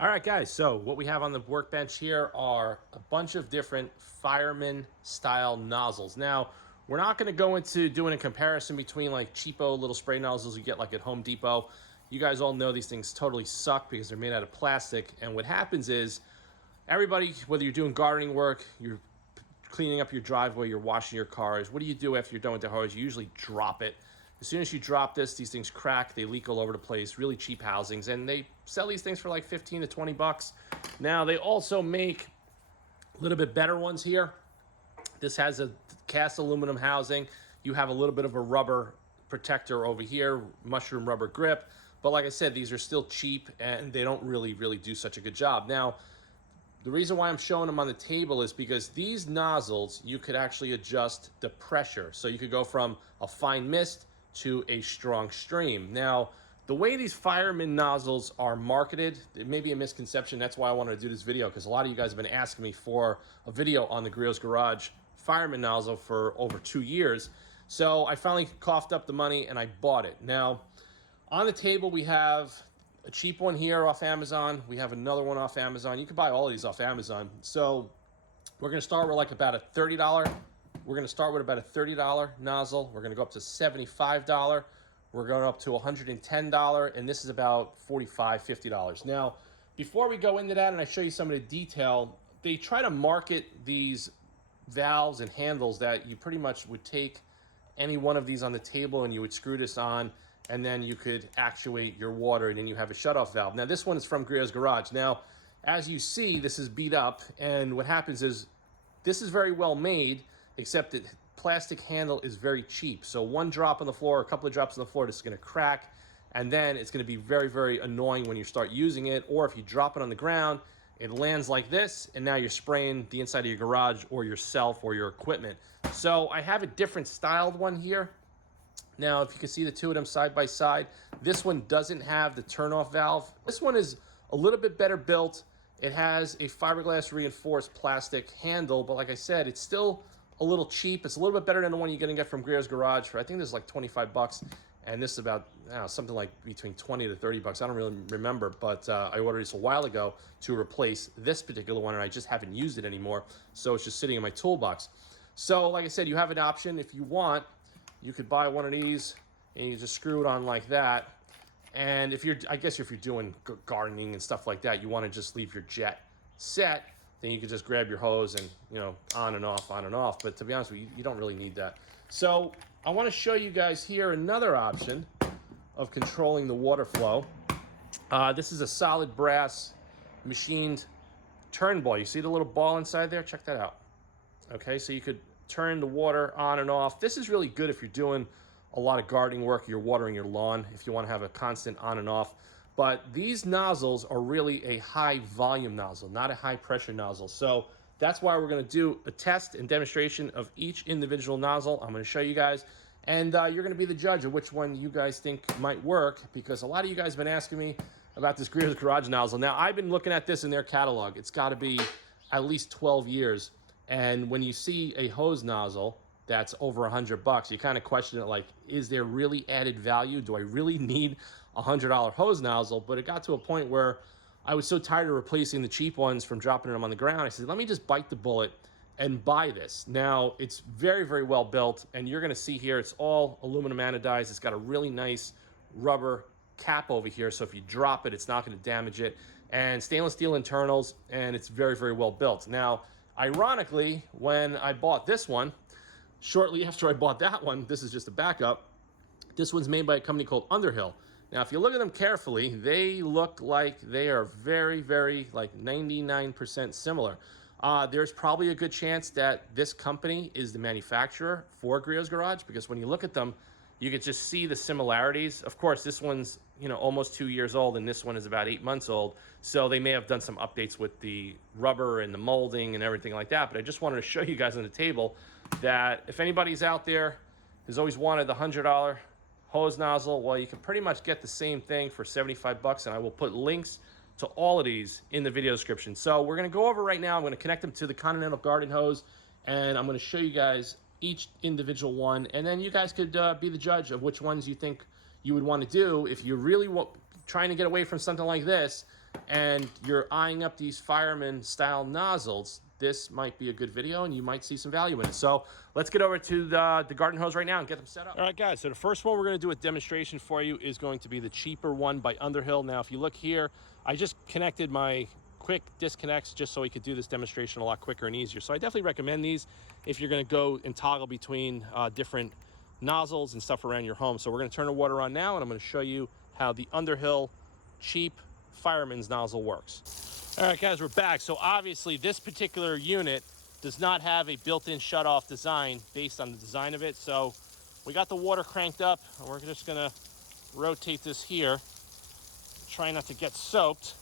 All right, guys, so what we have on the workbench here are a bunch of different Fireman style nozzles. Now, we're not going to go into doing a comparison between like cheapo little spray nozzles you get like at Home Depot. You guys all know these things totally suck because they're made out of plastic. And what happens is everybody, whether you're doing gardening work, you're cleaning up your driveway, you're washing your cars, what do you do after you're done with the hose? You usually drop it. As soon as you drop this, these things crack, they leak all over the place, really cheap housings, and they sell these things for like 15 to 20 bucks. Now, they also make a little bit better ones here. This has a cast aluminum housing. You have a little bit of a rubber protector over here, mushroom rubber grip. But like I said, these are still cheap and they don't really do such a good job. Now, the reason why I'm showing them on the table is because these nozzles, you could actually adjust the pressure. So you could go from a fine mist to a strong stream. Now, the way these Fireman nozzles are marketed, it may be a misconception. That's why I wanted to do this video, because a lot of you guys have been asking me for a video on the Grillo's Garage Fireman nozzle for over 2 years. So I finally coughed up the money and I bought it. Now, on the table we have a cheap one here off Amazon. We have another one off Amazon. You can buy all of these off Amazon. So we're going to start with like about a $30. We're going to start with about a $30 nozzle. We're going to go up to $75. We're going up to $110, and this is about $45, $50. Now, before we go into that and I show you some of the detail, they try to market these valves and handles that you pretty much would take any one of these on the table and you would screw this on, and then you could actuate your water, and then you have a shutoff valve. Now, this one is from Grillo's Garage. Now, as you see, this is beat up, and what happens is this is very well made, except that plastic handle is very cheap. So one drop on the floor, a couple of drops on the floor, this is going to crack, and then it's going to be very annoying when you start using it. Or if you drop it on the ground, it lands like this, and now you're spraying the inside of your garage or yourself or your equipment. So I have a different styled one here. Now, if you can see the two of them side by side, this one doesn't have the turnoff valve. This one is a little bit better built. It has a fiberglass reinforced plastic handle, but like I said, it's still a little cheap. It's a little bit better than the one you're gonna get from Grillo's Garage for, I think this is like 25 bucks, and this is about, I don't know, something like between 20 to 30 bucks. I don't really remember, but I ordered this a while ago to replace this particular one, and I just haven't used it anymore, so it's just sitting in my toolbox. So like I said, you have an option. If you want, you could buy one of these and you just screw it on like that. And if you're, I guess if you're doing gardening and stuff like that, you want to just leave your jet set, then you can just grab your hose and, you know, on and off, on and off. But to be honest with you, you don't really need that. So I want to show you guys here another option of controlling the water flow. This is a solid brass machined turn ball. You see the little ball inside there? Check that out. Okay, so you could turn the water on and off. This is really good if you're doing a lot of gardening work, you're watering your lawn, if you want to have a constant on and off. But these nozzles are really a high volume nozzle, not a high pressure nozzle. So that's why we're going to do a test and demonstration of each individual nozzle. I'm going to show you guys, and you're going to be the judge of which one you guys think might work, because a lot of you guys have been asking me about this Grillo's Garage nozzle. Now, I've been looking at this in their catalog. It's got to be at least 12 years. And when you see a hose nozzle that's over $100, you kind of question it like, is there really added value? Do I really need a $100 hose nozzle? But it got to a point where I was so tired of replacing the cheap ones from dropping them on the ground. I said, let me just bite the bullet and buy this. Now, it's very well built, and you're going to see here, it's all aluminum anodized. It's got a really nice rubber cap over here, so if you drop it, it's not going to damage it. And stainless steel internals, and it's very well built. Now, ironically, when I bought this one, shortly after I bought that one, this is just a backup, this one's made by a company called Underhill. Now, if you look at them carefully, they look like they are very like 99% similar. There's probably a good chance that this company is the manufacturer for Grillo's Garage, because when you look at them, you could just see the similarities. Of course, this one's, you know, almost 2 years old, and this one is about 8 months old. So they may have done some updates with the rubber and the molding and everything like that. But I just wanted to show you guys on the table that if anybody's out there who's always wanted the $100 hose nozzle, well, you can pretty much get the same thing for 75 bucks. And I will put links to all of these in the video description. So we're going to go over right now. I'm going to connect them to the Continental Garden hose, and I'm going to show you guys each individual one, and then you guys could be the judge of which ones you think you would want to do. If you're really trying to get away from something like this and you're eyeing up these Fireman style nozzles, this might be a good video and you might see some value in it. So let's get over to the garden hose right now and get them set up. All right, guys, so the first one we're gonna do a demonstration for you is going to be the cheaper one by Underhill. Now, if you look here, I just connected my quick disconnects just so we could do this demonstration a lot quicker and easier. So I definitely recommend these if you're gonna go and toggle between different nozzles and stuff around your home. So we're gonna turn the water on now and I'm gonna show you how the Underhill cheap Fireman's nozzle works. All right, guys, we're back. So obviously this particular unit does not have a built-in shut-off design based on the design of it. So we got the water cranked up and we're just gonna rotate this here. Try not to get soaked.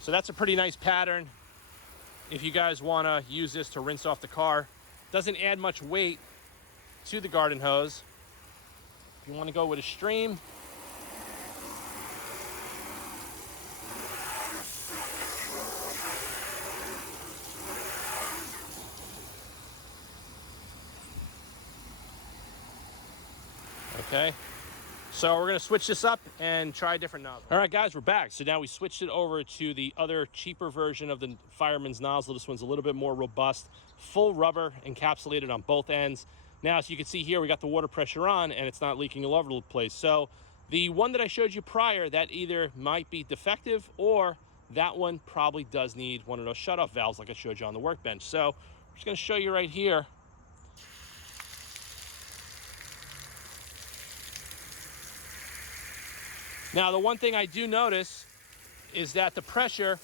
So that's a pretty nice pattern if you guys wanna use this to rinse off the car. Doesn't add much weight to the garden hose. If you wanna go with a stream, okay, so we're gonna switch this up and try a different nozzle. All right, guys, we're back. So now we switched it over to the other cheaper version of the Fireman's nozzle. This one's a little bit more robust, full rubber encapsulated on both ends. Now, as you can see here, we got the water pressure on and it's not leaking all over the place. So the one that I showed you prior, that either might be defective or that one probably does need one of those shut-off valves like I showed you on the workbench. So I'm just gonna show you right here. Now, the one thing I do notice is that the pressure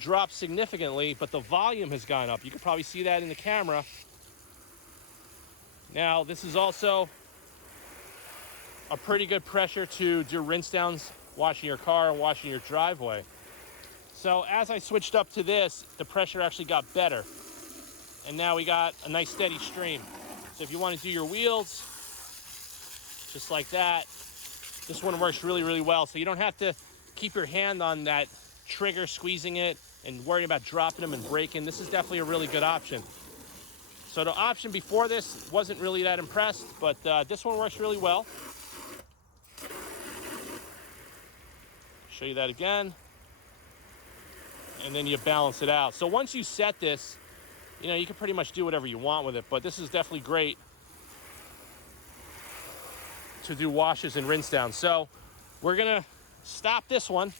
dropped significantly, but the volume has gone up. You can probably see that in the camera. Now, this is also a pretty good pressure to do rinse downs, washing your car and washing your driveway. So as I switched up to this, the pressure actually got better. And now we got a nice steady stream. So if you want to do your wheels, just like that, this one works really, really well. So you don't have to keep your hand on that trigger, squeezing it and worrying about dropping them and breaking. This is definitely a really good option. So the option before this wasn't really that impressed, but this one works really well. Show you that again. And then you balance it out. So once you set this, you know, you can pretty much do whatever you want with it, but this is definitely great to do washes and rinse down. So we're gonna stop this one.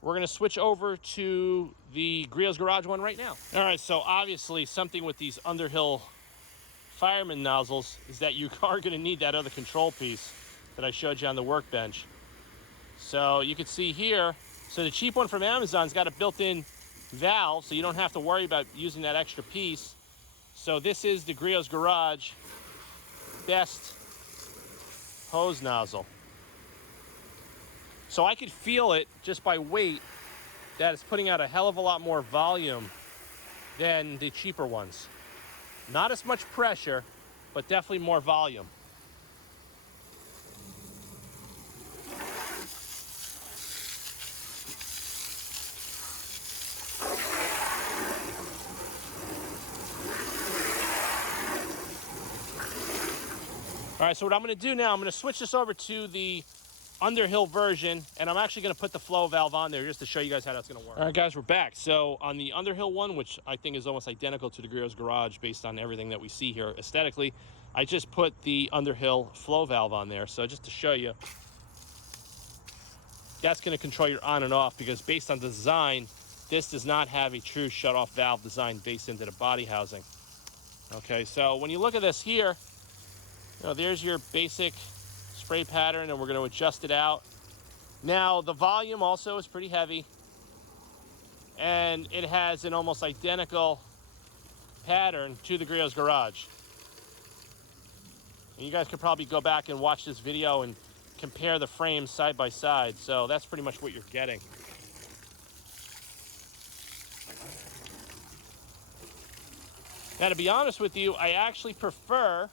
We're gonna switch over to the Griot's Garage one right now. All right, so obviously something with these Underhill Fireman nozzles is that you are gonna need that other control piece that I showed you on the workbench. So you can see here, so the cheap one from Amazon's got a built-in valve, so you don't have to worry about using that extra piece. So this is the Griot's Garage best hose nozzle. So I could feel it just by weight that it's putting out a hell of a lot more volume than the cheaper ones. Not as much pressure, but definitely more volume. All right, so what I'm gonna do now, I'm gonna switch this over to the Underhill version, and I'm actually gonna put the flow valve on there just to show you guys how that's gonna work. All right, guys, we're back. So on the Underhill one, which I think is almost identical to the Griot's Garage based on everything that we see here aesthetically, I just put the Underhill flow valve on there. So just to show you, that's gonna control your on and off, because based on the design, this does not have a true shut-off valve design based into the body housing. Okay, so when you look at this here, you know, there's your basic spray pattern, and we're going to adjust it out. Now, the volume also is pretty heavy, and it has an almost identical pattern to the Griot's Garage. And you guys could probably go back and watch this video and compare the frames side by side. So that's pretty much what you're getting. Now, to be honest with you, I actually prefer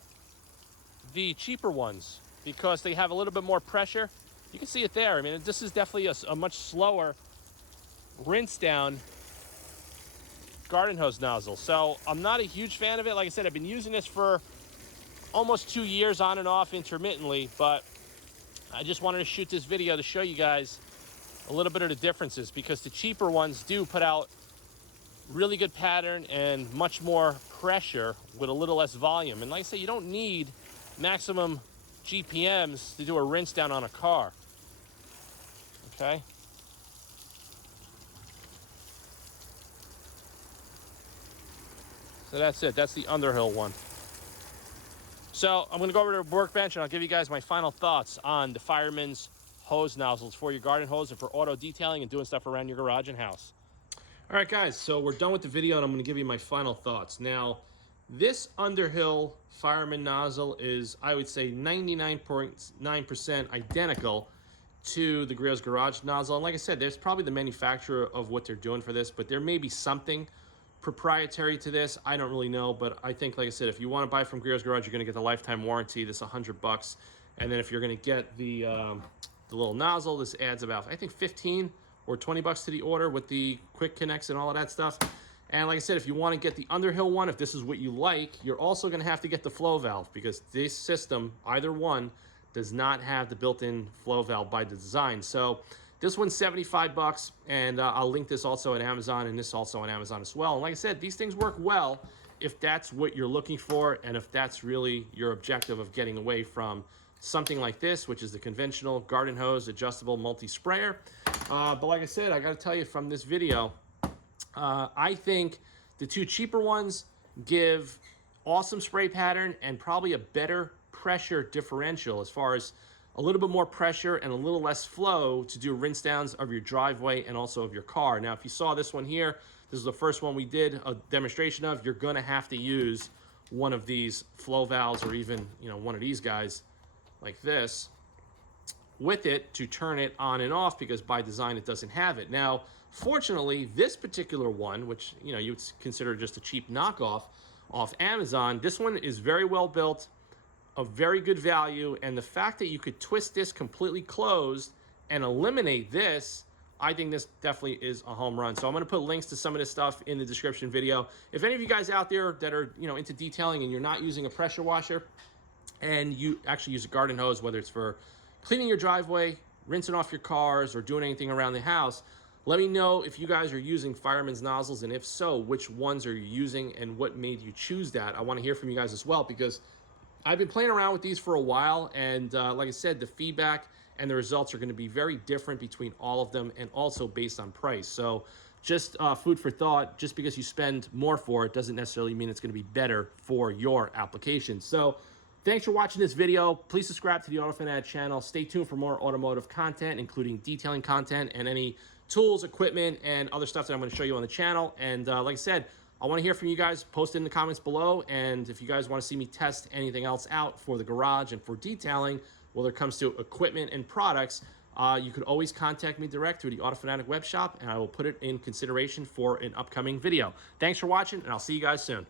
the cheaper ones because they have a little bit more pressure. You can see it there. I mean, this is definitely a much slower rinse down garden hose nozzle. So I'm not a huge fan of it. Like I said, I've been using this for almost 2 years on and off intermittently, but I just wanted to shoot this video to show you guys a little bit of the differences, because the cheaper ones do put out really good pattern and much more pressure with a little less volume. And like I say, you don't need maximum GPMs to do a rinse down on a car. Okay. So that's it. That's the Underhill one. So I'm going to go over to the workbench and I'll give you guys my final thoughts on the Fireman's hose nozzles for your garden hose and for auto detailing and doing stuff around your garage and house. All right, guys, so we're done with the video and I'm going to give you my final thoughts. Now, this Underhill Fireman nozzle is, I would say, 99.9% identical to the Griot's Garage nozzle. And like I said, there's probably the manufacturer of what they're doing for this, but there may be something proprietary to this. I don't really know, but I think, like I said, if you want to buy from Griot's Garage, you're going to get the lifetime warranty. This $100, and then if you're going to get the little nozzle, this adds about, I think, 15 or 20 bucks to the order with the quick connects and all of that stuff. And like I said, if you want to get the Underhill one, if this is what you like, you're also going to have to get the flow valve, because this system, either one, does not have the built-in flow valve by the design. So this one's 75 bucks, and I'll link this also at Amazon, and this also on Amazon as well. And like I said, these things work well if that's what you're looking for, and if that's really your objective of getting away from something like this, which is the conventional garden hose adjustable multi-sprayer. But like I said, I got to tell you from this video, I think the two cheaper ones give awesome spray pattern and probably a better pressure differential, as far as a little bit more pressure and a little less flow to do rinse downs of your driveway and also of your car. Now, if you saw this one here, this is the first one we did a demonstration of. You're going to have to use one of these flow valves, or even, one of these guys like this with it to turn it on and off, because by design it doesn't have it. Now, fortunately, this particular one, which you would consider just a cheap knockoff off Amazon, this one is very well built, of very good value, and the fact that you could twist this completely closed and eliminate this, I think this definitely is a home run. So I'm going to put links to some of this stuff in the description video. If any of you guys out there that are into detailing and you're not using a pressure washer, and you actually use a garden hose, whether it's for cleaning your driveway, rinsing off your cars, or doing anything around the house, let me know if you guys are using Fireman's nozzles, and if so, which ones are you using and what made you choose that. I want to hear from you guys as well, because I've been playing around with these for a while, and like I said, the feedback and the results are going to be very different between all of them, and also based on price. So just food for thought. Just because you spend more for it doesn't necessarily mean it's going to be better for your application. So thanks for watching this video. Please subscribe to the AutoFanatic channel. Stay tuned for more automotive content, including detailing content and any tools, equipment, and other stuff that I'm going to show you on the channel. And like I said, I want to hear from you guys. Post it in the comments below. And if you guys want to see me test anything else out for the garage and for detailing, whether it comes to equipment and products, you could always contact me direct through the AutoFanatic web shop, and I will put it in consideration for an upcoming video. Thanks for watching, and I'll see you guys soon.